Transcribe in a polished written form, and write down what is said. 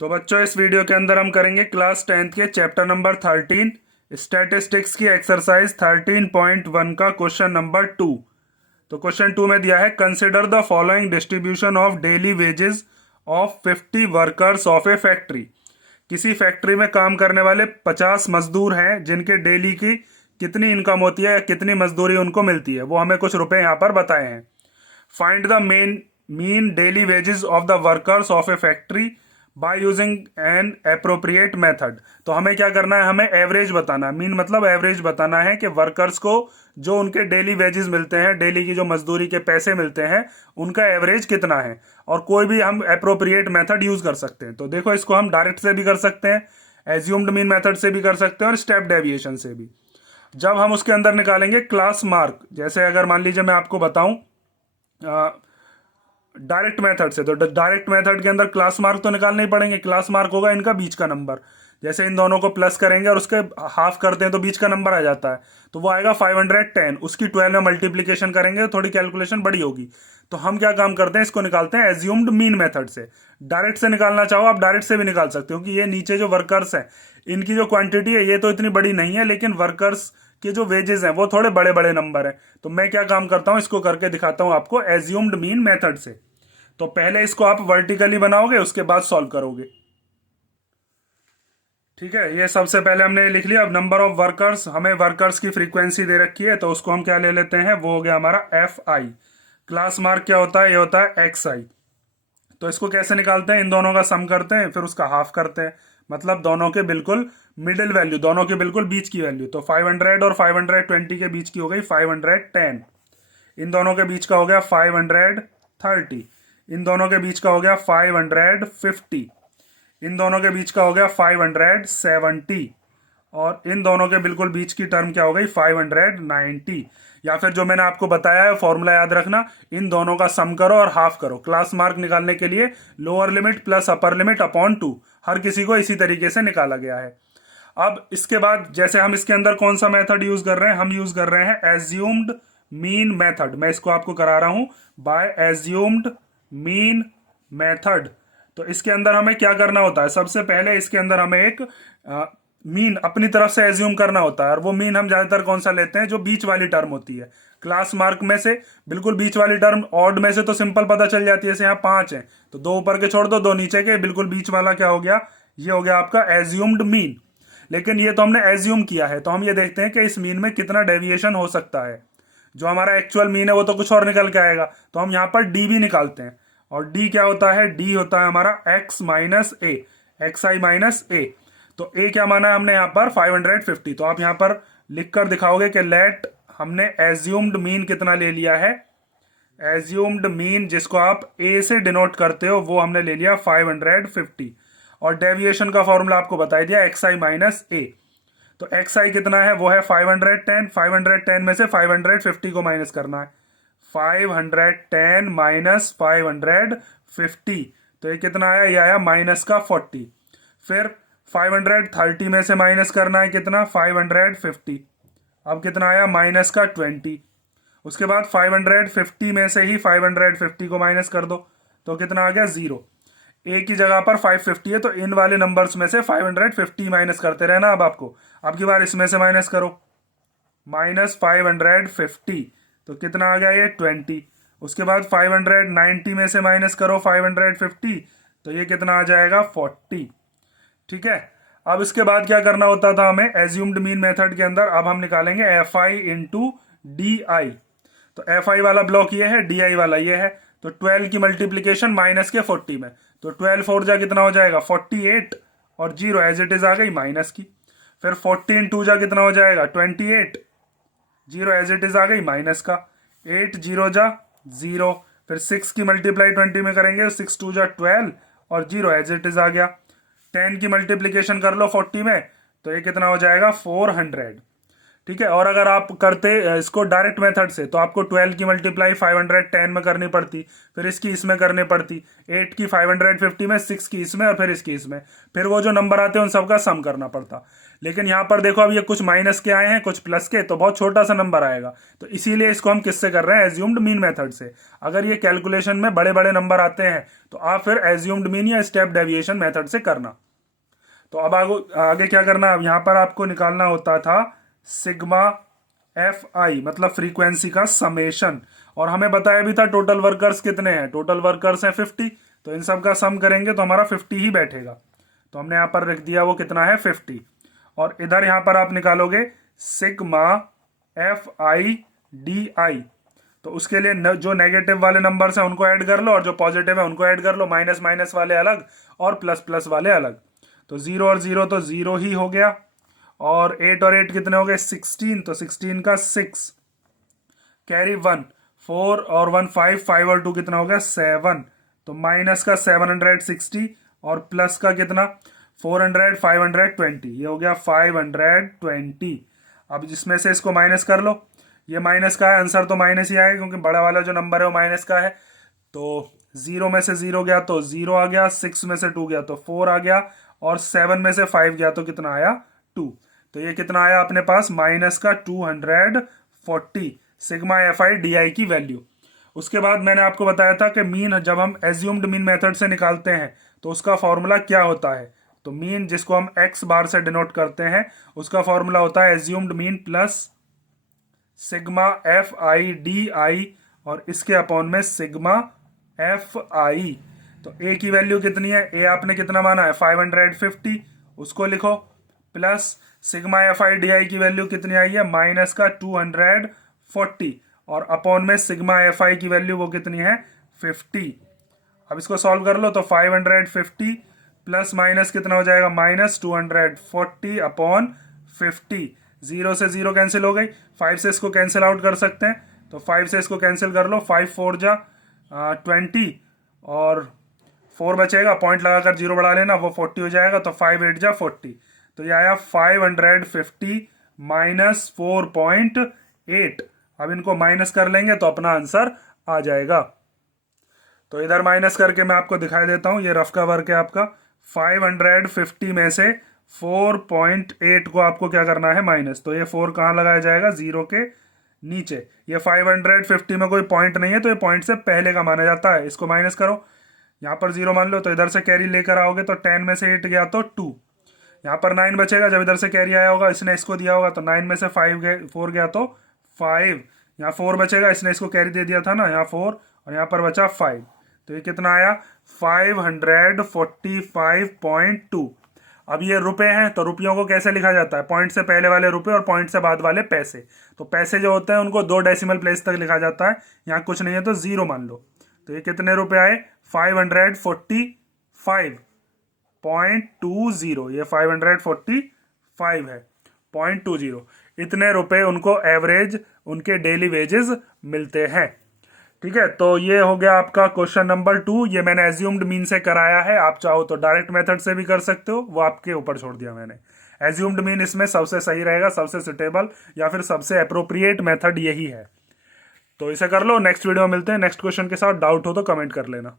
तो बच्चों इस वीडियो के अंदर हम करेंगे क्लास 10th के चैप्टर नंबर 13 स्टैटिस्टिक्स की एक्सरसाइज 13.1 का क्वेश्चन नंबर 2। तो क्वेश्चन 2 में दिया है consider the following distribution of daily wages of 50 workers of A factory. किसी फैक्ट्री में काम करने वाले 50 मजदूर हैं जिनके डेली की कितनी इनकम होती है या कितनी मजदूरी उनको मिलती है, वो हमें कुछ रुपए यहाँ पर बताए हैं। Find the mean daily wages of the workers of A factory by using N appropriate method. तो हमें क्या करना है, हमें एवरेज बताना है। मीन मतलब एवरेज बताना है कि वर्कर्स को जो उनके डेली वेजेस मिलते हैं, डेली की जो मजदूरी के पैसे मिलते हैं, उनका एवरेज कितना है। और कोई भी हम एप्रोप्रिएट मेथड यूज कर सकते हैं। तो देखो, इसको हम डायरेक्ट से भी कर सकते हैं, एज्यूम्ड मीन मेथड से भी कर सकते हैं और स्टेप डेविएशन से भी। जब हम उसके अंदर निकालेंगे क्लास मार्क, जैसे अगर मान लीजिए मैं आपको बताऊं डायरेक्ट मेथड से, तो डायरेक्ट मेथड के अंदर क्लास मार्क तो निकालने ही पड़ेंगे। क्लास मार्क होगा इनका बीच का नंबर। जैसे इन दोनों को प्लस करेंगे और उसके हाफ करते हैं तो बीच का नंबर आ जाता है, तो वो आएगा 510। उसकी 12 में मल्टीप्लीकेशन करेंगे तो थोड़ी कैलकुलेशन बड़ी होगी। तो हम क्या काम करते हैं, इसको निकालते हैं एज्यूम्ड मीन मेथड से। डायरेक्ट से निकालना चाहो आप डायरेक्ट से भी निकाल सकते हो, क्योंकि ये नीचे जो वर्कर्स हैं इनकी जो क्वांटिटी है ये तो इतनी बड़ी नहीं है, लेकिन वर्कर्स के जो वेजेस हैं वो थोड़े बड़े बड़े नंबर है। तो मैं क्या काम करता हूं, इसको करके दिखाता हूं आपको एज्यूम्ड मीन मेथड से। तो पहले इसको आप वर्टिकली बनाओगे, उसके बाद सॉल्व करोगे। ठीक है, ये सबसे पहले हमने लिख लिया। अब नंबर ऑफ वर्कर्स, हमें वर्कर्स की फ्रीक्वेंसी दे रखी है, तो उसको हम क्या ले लेते हैं, वो हो गया हमारा एफ आई। क्लास मार्क क्या होता है, ये होता है एक्स आई। तो इसको कैसे निकालते हैं, इन दोनों का सम करते हैं, फिर उसका हाफ करते हैं। मतलब दोनों के बिल्कुल मिडिल वैल्यू, दोनों के बिल्कुल बीच की वैल्यू। तो 500 और 520 के बीच की हो गई 510। इन दोनों के बीच का हो गया 530। इन दोनों के बीच का हो गया 550। इन दोनों के बीच का हो गया 570। और इन दोनों के बिल्कुल बीच की टर्म क्या हो गई 590। या फिर जो मैंने आपको बताया है फॉर्मूला याद रखना, इन दोनों का सम करो और हाफ करो। क्लास मार्क निकालने के लिए lower limit plus upper limit upon 2, हर किसी को इसी तरीके से निकाला गया है। अब इसके बाद जैसे हम इसके अंदर कौन सा मेथड यूज कर रहे हैं, हम यूज कर रहे हैं एज्यूम्ड मीन मेथड। मैं इसको आपको करा रहा हूं बाय एज्यूम्ड मीन मेथड। तो इसके अंदर हमें क्या करना होता है, सबसे पहले इसके अंदर हमें एक मीन अपनी तरफ से एज्यूम करना होता है। और वो मीन हम ज्यादातर कौन सा लेते हैं, जो बीच वाली टर्म होती है। क्लास मार्क में से बिल्कुल बीच वाली टर्म, ऑड में से तो सिंपल पता चल जाती है। जैसे यहाँ 5 है तो 2 ऊपर के छोड़ दो, 2 नीचे के, बिल्कुल बीच वाला क्या हो गया, ये हो गया आपका एज्यूम्ड मीन। लेकिन ये तो हमने एज्यूम किया है, तो हम ये देखते हैं कि इस मीन में कितना डेविएशन हो सकता है। जो हमारा एक्चुअल मीन है वो तो कुछ और निकल के आएगा, तो हम यहाँ पर डी भी निकालते हैं। और डी क्या होता है, डी होता है हमारा एक्स माइनस ए, एक्स आई माइनस ए। तो ए क्या माना है हमने यहाँ पर 550। तो आप यहाँ पर लिख कर दिखाओगे कि लेट हमने एज्यूम्ड मीन कितना ले लिया है। एज्यूम्ड मीन जिसको आप ए से डिनोट करते हो वो हमने ले लिया 550। और डेविएशन का फॉर्मूला आपको बता दिया एक्स आई माइनस ए। तो एक्स आई कितना है, वो है 510। 510 में से 550 को माइनस करना है। 510 माइनस 550, तो ये कितना आया, ये आया माइनस का 40। फिर 530 में से माइनस करना है कितना, 550। अब कितना आया, माइनस का 20। उसके बाद 550 में से ही 550 को माइनस कर दो, तो कितना आ गया, 0। ए की जगह पर 550 है, तो इन वाले नंबर्स में से 550 माइनस करते रहना। अब आपको अब की बार इसमें से माइनस करो, माइनस 550, तो कितना आ गया, ये 20। उसके बाद 590 में से माइनस करो 550, तो ये कितना आ जाएगा, 40। ठीक है, अब इसके बाद क्या करना होता था हमें एज्यूम्ड मीन मेथड के अंदर, अब हम निकालेंगे F I into D I. तो एफ आई वाला ब्लॉक ये है, डी आई वाला ये है। तो 12 की मल्टीप्लीकेशन माइनस के 40 में, तो 12 4 जा कितना हो जाएगा, 48। और 0 एज इट इज आ गई माइनस की। फिर 14 2 जा कितना हो जाएगा, 28। 0 एज इट इज आ गई माइनस का। 8 0 जा 0। फिर 6 की मल्टीप्लाई 20 में करेंगे, 6 2 जा 12 और 0 एज इट इज आ गया। 10 की मल्टीप्लीकेशन कर लो 40 में, तो ये कितना हो जाएगा, 400। ठीक है। और अगर आप करते इसको डायरेक्ट मेथड से तो आपको 12 की मल्टीप्लाई 510 में करनी पड़ती, फिर इसकी इसमें करनी पड़ती, 8 की 550 में, 6 की इसमें और फिर इसकी इसमें, फिर वो जो नंबर आते हैं उन सबका सम करना पड़ता। लेकिन यहाँ पर देखो अब ये कुछ माइनस के आए हैं कुछ प्लस के, तो बहुत छोटा सा नंबर आएगा, तो इसीलिए इसको हम किससे कर रहे हैं, एज्यूम्ड मीन मेथड से। अगर ये कैलकुलेशन में बड़े बड़े नंबर आते हैं तो आप फिर एज्यूम्ड मीन या स्टेप डेविएशन मेथड से करना। तो अब आगे क्या करना, अब यहाँ पर आपको निकालना होता था सिग्मा एफ आई, मतलब फ्रीक्वेंसी का समेशन। और हमें बताया भी था टोटल वर्कर्स कितने हैं, टोटल वर्कर्स हैं 50, तो इन सब का सम करेंगे तो हमारा 50 ही बैठेगा। तो हमने यहाँ पर रख दिया वो कितना है 50। और इधर यहाँ पर आप निकालोगे sigma F I D I, तो उसके लिए जो नेगेटिव वाले नंबर्स हैं उनको ऐड कर लो और जो पॉजिटिव है उनको ऐड कर लो, माइनस माइनस वाले अलग और प्लस प्लस वाले अलग। तो 0 और 0 तो 0 ही हो गया, और 8 और 8 कितने हो गए 16, तो 16 का 6 कैरी 1, 4 और 1 5, 5 और 2 कितना हो गया 7, तो माइनस का 760 और प्लस का कितना 400 520, ये हो गया 520। अब जिसमें से इसको माइनस कर लो, ये माइनस का है, आंसर तो माइनस ही आएगा क्योंकि बड़ा वाला जो नंबर है वो माइनस का है। तो 0 में से 0 गया तो 0 आ गया, 6 में से 2 गया तो 4 आ गया, और 7 में से 5 गया तो कितना आया 2। तो ये कितना आया अपने पास माइनस का 240 sigma F I D I की वैल्यू। उसके बाद मैंने आपको बताया था कि मीन जब हम एज्यूम्ड मीन मेथड से निकालते हैं तो उसका फॉर्मूला क्या होता है। तो मीन जिसको हम एक्स बार से डिनोट करते हैं उसका फॉर्मूला होता है assumed mean plus sigma F I D I, और इसके अपॉन में सिग्मा एफ आई। तो ए की वैल्यू कितनी है, ए आपने कितना माना है 550, उसको लिखो, plus sigma F I D I की वैल्यू कितनी आई है माइनस का 240, और अपॉन में सिग्मा एफ आई की वैल्यू वो कितनी है 50। अब इसको सॉल्व कर लो तो 550 प्लस माइनस कितना हो जाएगा माइनस 240 अपॉन 50। 0 से 0 कैंसिल हो गई, 5 से इसको कैंसिल आउट कर सकते हैं, तो 5 से इसको कैंसिल कर लो, 5 4 जा 20 और 4 बचेगा, पॉइंट लगाकर 0 बढ़ा लेना, वो 40 हो जाएगा, तो 5 8 जा 40। तो ये आया 550 माइनस 4.8। अब इनको माइनस कर लेंगे तो अपना आंसर आ जाएगा। तो इधर माइनस करके मैं आपको दिखाई देता हूं, ये रफ का वर्क है आपका। 550 में से 4.8 को आपको क्या करना है माइनस, तो ये 4 कहाँ लगाया जाएगा 0 के नीचे। ये 550 में कोई पॉइंट नहीं है तो ये पॉइंट से पहले का माना जाता है, इसको माइनस करो, यहाँ पर 0 मान लो, तो इधर से कैरी लेकर आओगे तो 10 में से 8 गया तो 2, यहाँ पर 9 बचेगा, जब इधर से कैरी आया होगा इसने इसको दिया होगा तो 9 में से 4 गया तो 5, यहाँ 4 बचेगा, इसने इसको कैरी दे दिया था ना, यहाँ 4 और यहाँ पर बचा 5, तो ये कितना आया 545.2। अब ये रुपए हैं तो रुपयों को कैसे लिखा जाता है, पॉइंट से पहले वाले रुपए और पॉइंट से बाद वाले पैसे। तो पैसे जो होते हैं उनको 2 डेसिमल प्लेस तक लिखा जाता है, यहाँ कुछ नहीं है तो 0 मान लो। तो ये कितने रुपए आए 545.20, ये 545 है 0.20, इतने रुपए उनको एवरेज उनके डेली वेजेस मिलते हैं। ठीक है, तो ये हो गया आपका क्वेश्चन नंबर 2। ये मैंने एज्यूम्ड मीन से कराया है, आप चाहो तो डायरेक्ट मेथड से भी कर सकते हो, वो आपके ऊपर छोड़ दिया मैंने। एज्यूम्ड मीन इसमें सबसे सही रहेगा, सबसे सुटेबल या फिर सबसे अप्रोप्रिएट मेथड यही है। तो इसे कर लो, नेक्स्ट वीडियो में मिलते हैं नेक्स्ट क्वेश्चन के साथ। डाउट हो तो कमेंट कर लेना।